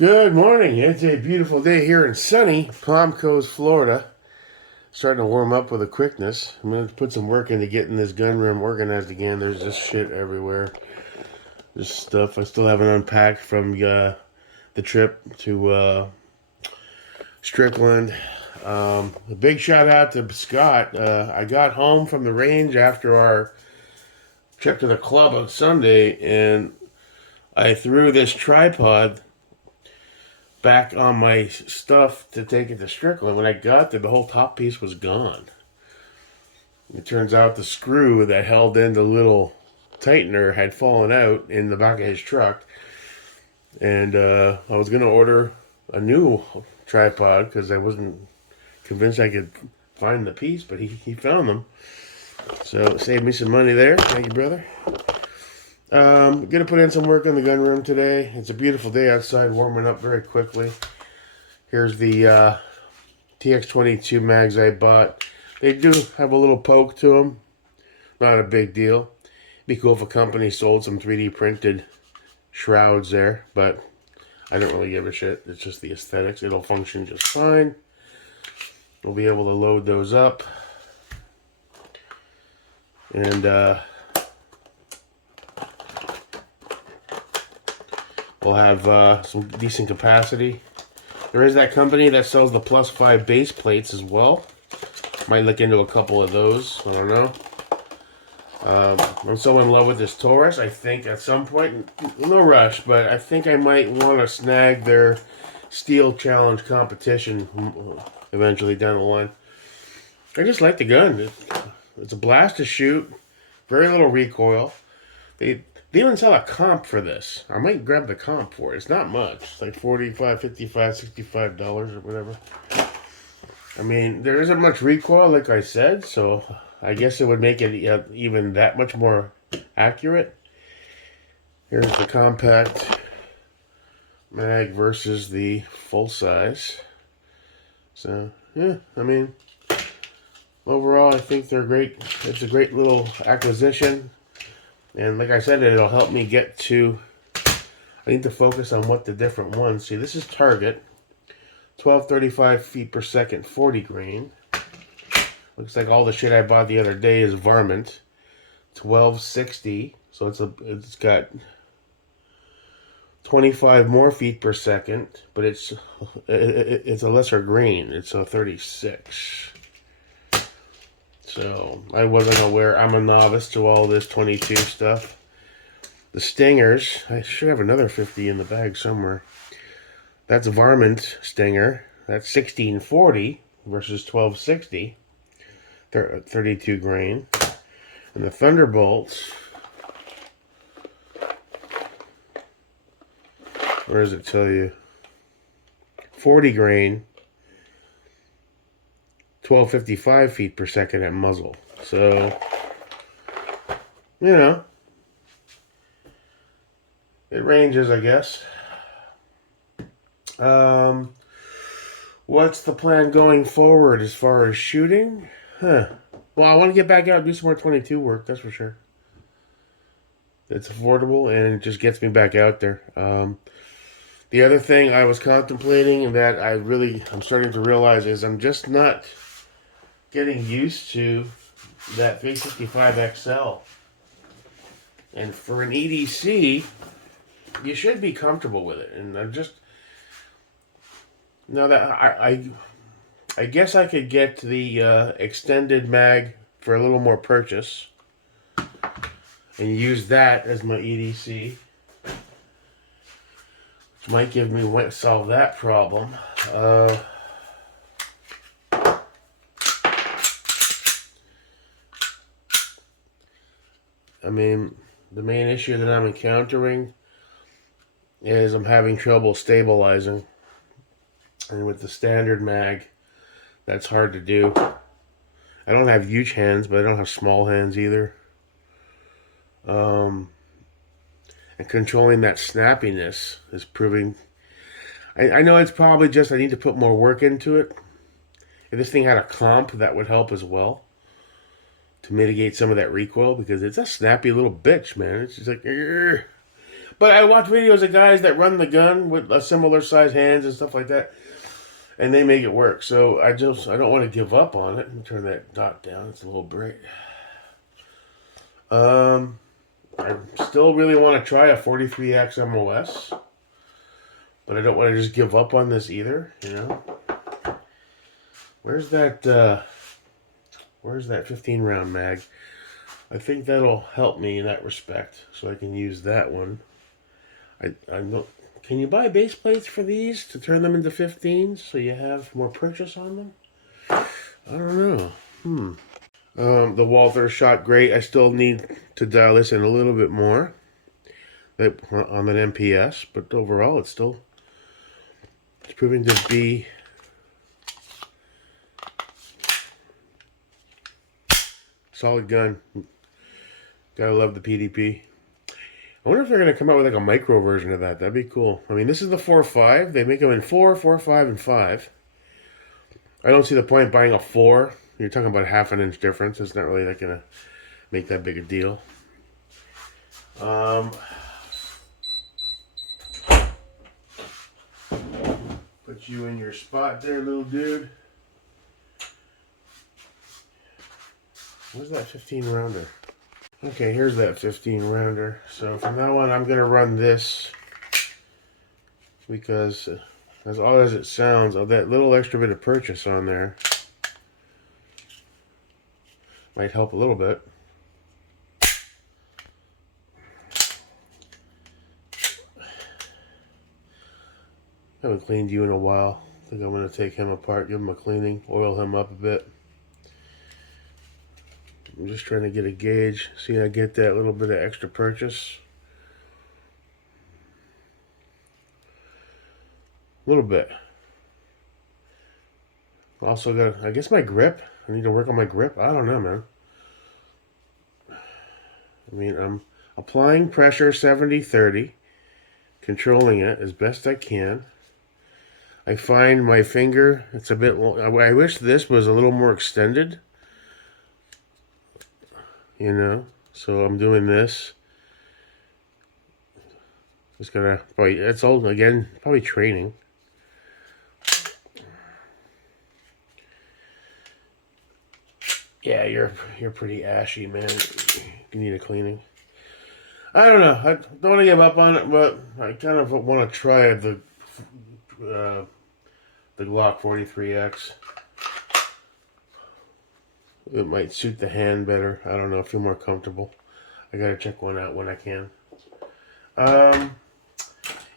Good morning. It's a beautiful day here in sunny Palm Coast, Florida. Starting to warm up with a quickness. I'm going to put some work into getting this gun room organized again. There's just shit everywhere. Just stuff I still haven't unpacked from the trip to Strickland. A big shout out to Scott. I got home from the range after our trip to the club on Sunday, and I threw this tripod back on my stuff to take it to Strickland. When I got there, the whole top piece was gone. It turns out the screw that held in the little tightener had fallen out in the back of his truck. And I was going to order a new tripod because I wasn't convinced I could find the piece, but he found them. So it saved me some money there. Thank you, brother. Gonna put in some work in the gun room today. It's a beautiful day outside, warming up very quickly. Here's the TX22 mags I bought. They do have a little poke to them. Not a big deal. Be cool if a company sold some 3D printed shrouds there, but I don't really give a shit. It's just the aesthetics. It'll function just fine. We'll be able to load those up. And we'll have some decent capacity. There is that company that sells the +5 base plates as well. Might look into a couple of those. I don't know. I'm so in love with this Taurus. I think at some point, no rush, but I think I might want to snag their Steel Challenge competition eventually down the line. I just like the gun. It's a blast to shoot. Very little recoil. They even sell a comp for this. I might grab the comp for it. It's not much. It's like $45, $55, $65 or whatever. I mean, there isn't much recoil, like I said, so I guess it would make it even that much more accurate. Here's the compact mag versus the full size. So, yeah, I mean, overall, I think they're great. It's a great little acquisition. And like I said, it'll help me get to... I need to focus on what the different ones... See, this is target. 1235 feet per second, 40 grain. Looks like all the shit I bought the other day is varmint. 1260. So it's got 25 more feet per second, but it's a lesser grain. It's a 36. So I wasn't aware. I'm a novice to all this 22 stuff. The Stingers. I should have another 50 in the bag somewhere. That's a varmint Stinger. That's 1640 versus 1260. 32 grain. And the Thunderbolts. Where does it tell you? 40 grain. 1255 feet per second at muzzle. So, you know, it ranges, I guess. What's the plan going forward as far as shooting? Well, I want to get back out and do some more 22 work, that's for sure. It's affordable and it just gets me back out there. The other thing I was contemplating and that I'm starting to realize is I'm just not getting used to that 365 XL. And for an EDC, you should be comfortable with it. And I'm just... Now that I guess I could get the extended mag for a little more purchase. And use that as my EDC. Which might solve that problem. I mean, the main issue that I'm encountering is I'm having trouble stabilizing. And with the standard mag, that's hard to do. I don't have huge hands, but I don't have small hands either. And controlling that snappiness is proving... I know it's probably just I need to put more work into it. If this thing had a comp, that would help as well. To mitigate some of that recoil, because it's a snappy little bitch, man. It's just like... But I watch videos of guys that run the gun with a similar size hands and stuff like that, and they make it work. So I don't want to give up on it. Let me turn that dot down. It's a little bright. I still really want to try a 43X MOS, but I don't want to just give up on this either. You know, where's that 15 round mag? I think that'll help me in that respect, so I can use that one. I don't. Can you buy base plates for these to turn them into 15s so you have more purchase on them? I don't know. The Walther shot great. I still need to dial this in a little bit more on that MPS, but overall it's proving to be solid gun. Gotta love the PDP. I wonder if they're going to come out with like a micro version of that. That'd be cool. I mean, this is the 4.5. They make them in 4, 4.5, and 5. I don't see the point buying a 4. You're talking about half an inch difference. It's not really going to make that big a deal. Put you in your spot there, little dude. Where's that 15 rounder? Okay, here's that 15 rounder. So from now on, I'm going to run this because as odd as it sounds, that little extra bit of purchase on there might help a little bit. I haven't cleaned you in a while. I think I'm going to take him apart, give him a cleaning, oil him up a bit. I'm just trying to get a gauge, see I get that little bit of extra purchase. A little bit. Also got, I guess my grip. I need to work on my grip. I don't know, man. I mean, I'm applying pressure 70-30, controlling it as best I can. I find my finger, it's a bit long. I wish this was a little more extended. You know, so I'm doing this. Just gonna probably, it's all again, probably training. Yeah, you're pretty ashy, man. You need a cleaning. I don't know. I don't want to give up on it, but I kind of want to try the Glock 43X. It might suit the hand better. I don't know. Feel more comfortable. I gotta check one out when I can.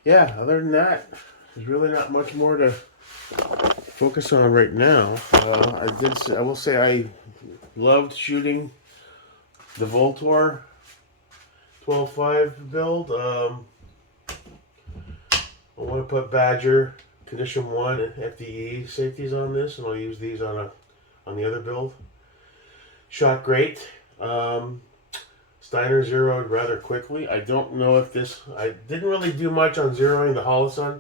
Yeah. Other than that, there's really not much more to focus on right now. I will say I loved shooting the Voltor 12.5 build. I want to put Badger Condition 1 and FDE safeties on this, and I'll use these on the other build. Shot great. Steiner zeroed rather quickly. I don't know if I didn't really do much on zeroing the Holosun.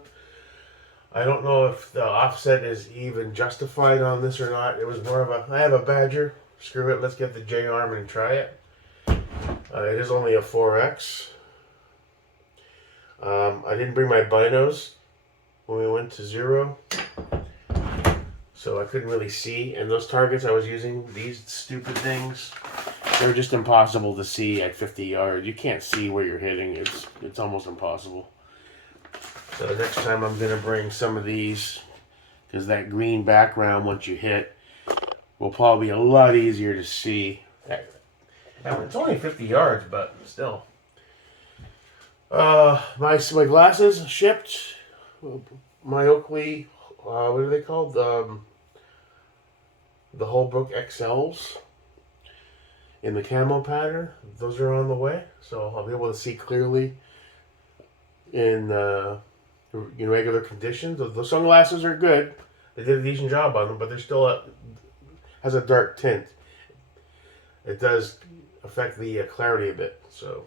I don't know if the offset is even justified on this or not. It was more of I have a Badger. Screw it, let's get the J-arm and try it. It is only a 4X. I didn't bring my binos when we went to zero, so I couldn't really see. And those targets I was using, these stupid things, they're just impossible to see at 50 yards. You can't see where you're hitting. It's almost impossible. So next time I'm going to bring some of these, because that green background once you hit will probably be a lot easier to see. It's only 50 yards, but still. My glasses shipped. My Oakley, what are they called? The Holbrook XLs in the camo pattern. Those are on the way, so I'll be able to see clearly in regular conditions. Those sunglasses are good. They did a decent job on them, but they're still has a dark tint. It does affect the clarity a bit. So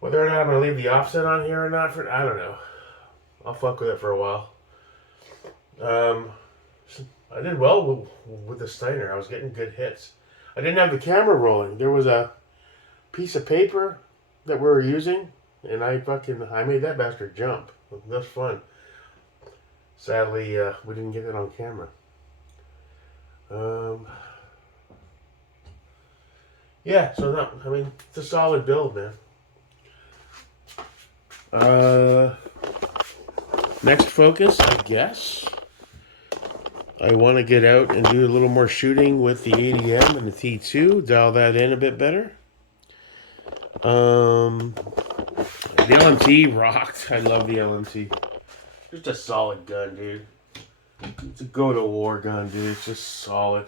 whether or not I'm going to leave the offset on here or not, I don't know. I'll fuck with it for a while. I did well with the Steiner. I was getting good hits. I didn't have the camera rolling. There was a piece of paper that we were using and I made that bastard jump. That's fun. Sadly, we didn't get it on camera. Yeah, so no, I mean, it's a solid build, man. Next focus, I guess. I want to get out and do a little more shooting with the ADM and the T2, dial that in a bit better. The LMT rocked. I love the LMT. Just a solid gun, dude. It's a go-to-war gun, dude. It's just solid.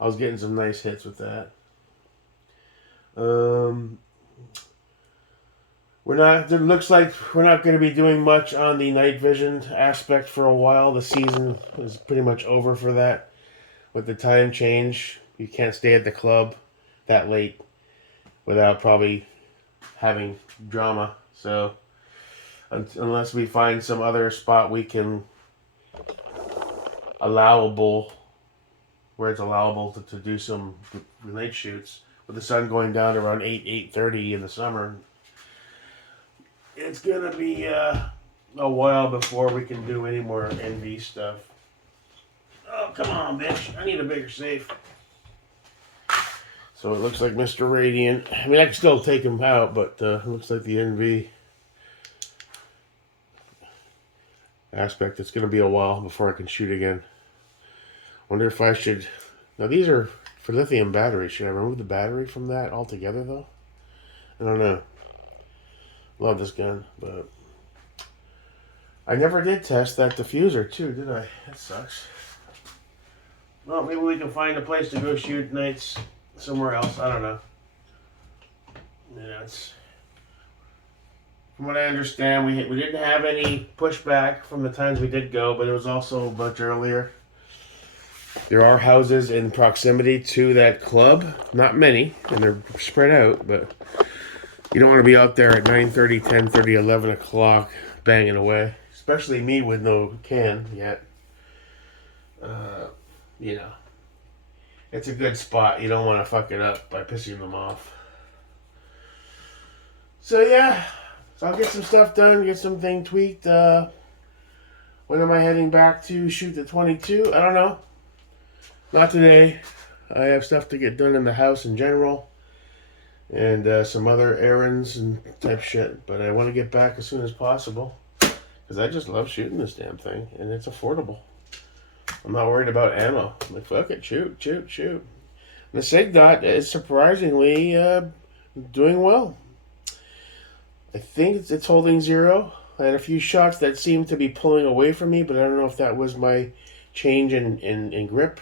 I was getting some nice hits with that. It looks like we're not going to be doing much on the night vision aspect for a while. The season is pretty much over for that. With the time change, you can't stay at the club that late without probably having drama. So, unless we find some other spot we can where it's allowable to do some night shoots with the sun going down around 8:30 in the summer, it's gonna be a while before we can do any more NV stuff. Oh, come on, bitch. I need a bigger safe. So it looks like Mr. Radiant. I mean, I can still take him out, but it looks like the NV aspect, it's going to be a while before I can shoot again. Wonder if I should... Now, these are for lithium batteries. Should I remove the battery from that altogether, though? I don't know. Love this gun, but... I never did test that diffuser, too, did I? That sucks. Well, maybe we can find a place to go shoot nights somewhere else. I don't know. Yeah, it's... From what I understand, we didn't have any pushback from the times we did go, but it was also much earlier. There are houses in proximity to that club. Not many, and they're spread out, but you don't want to be out there at 9:30, 10:30, 11 o'clock banging away. Especially me with no can yet. You know, it's a good spot. You don't want to fuck it up by pissing them off. So yeah, so I'll get some stuff done, get something tweaked. When am I heading back to shoot the 22? I don't know. Not today. I have stuff to get done in the house in general. And some other errands and type shit. But I want to get back as soon as possible. Because I just love shooting this damn thing. And it's affordable. I'm not worried about ammo. I'm like, fuck it. Shoot. And the SIG dot is surprisingly doing well. I think it's holding 0. I had a few shots that seemed to be pulling away from me, but I don't know if that was my change in grip.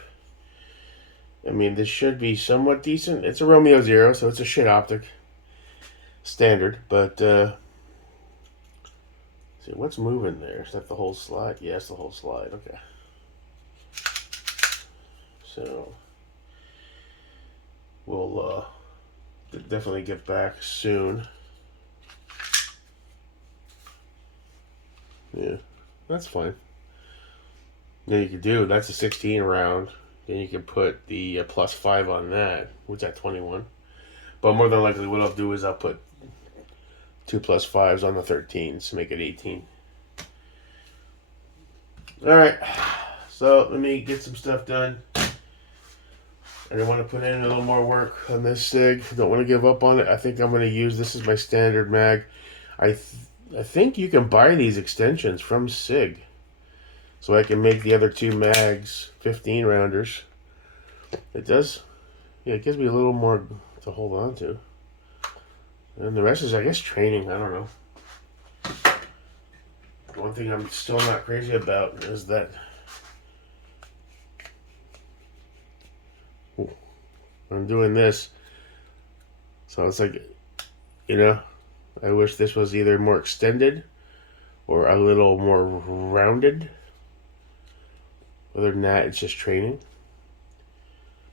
I mean, this should be somewhat decent. It's a Romeo 0, so it's a shit optic. Standard, but... see, what's moving there? Is that the whole slide? Yeah, it's the whole slide. Okay. So... we'll definitely get back soon. Yeah, that's fine. Then you could do, that's a 16 round. Then you can put the +5 on that, which is at 21. But more than likely what I'll do is I'll put 2 +5s on the 13s to make it 18. Alright, so let me get some stuff done. I want to put in a little more work on this SIG. Don't want to give up on it. I think I'm going to use this as my standard mag. I think you can buy these extensions from SIG. So I can make the other 2 mags 15 rounders. It does. Yeah, it gives me a little more to hold on to. And the rest is, I guess, training. I don't know. One thing I'm still not crazy about is that I'm doing this. So it's like, you know, I wish this was either more extended or a little more rounded. Other than that, it's just training.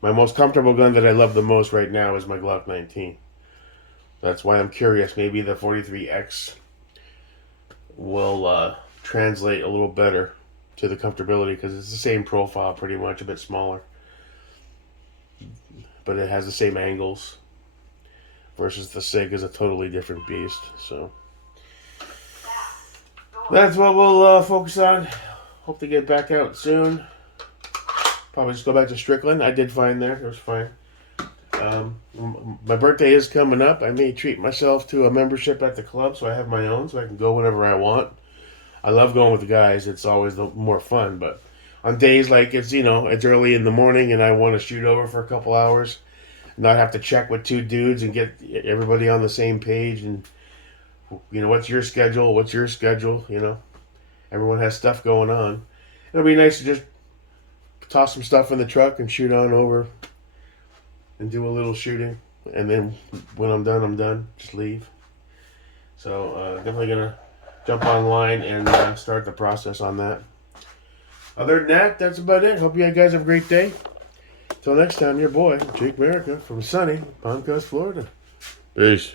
My most comfortable gun that I love the most right now is my Glock 19. That's why I'm curious. Maybe the 43X will translate a little better to the comfortability, because it's the same profile pretty much, a bit smaller. But it has the same angles. versus the SIG is a totally different beast. So that's what we'll focus on. Hope to get back out soon. Probably just go back to Strickland. I did fine there. It was fine. My birthday is coming up. I may treat myself to a membership at the club, so I have my own, so I can go whenever I want. I love going with the guys. It's always more fun. But on days like it's early in the morning and I want to shoot over for a couple hours, not have to check with two dudes and get everybody on the same page. And what's your schedule? What's your schedule? Everyone has stuff going on. It'll be nice to just toss some stuff in the truck and shoot on over and do a little shooting. And then when I'm done. Just leave. So definitely going to jump online and start the process on that. Other than that, that's about it. Hope you guys have a great day. Till next time, your boy, Jake America from sunny Palm Coast, Florida. Peace.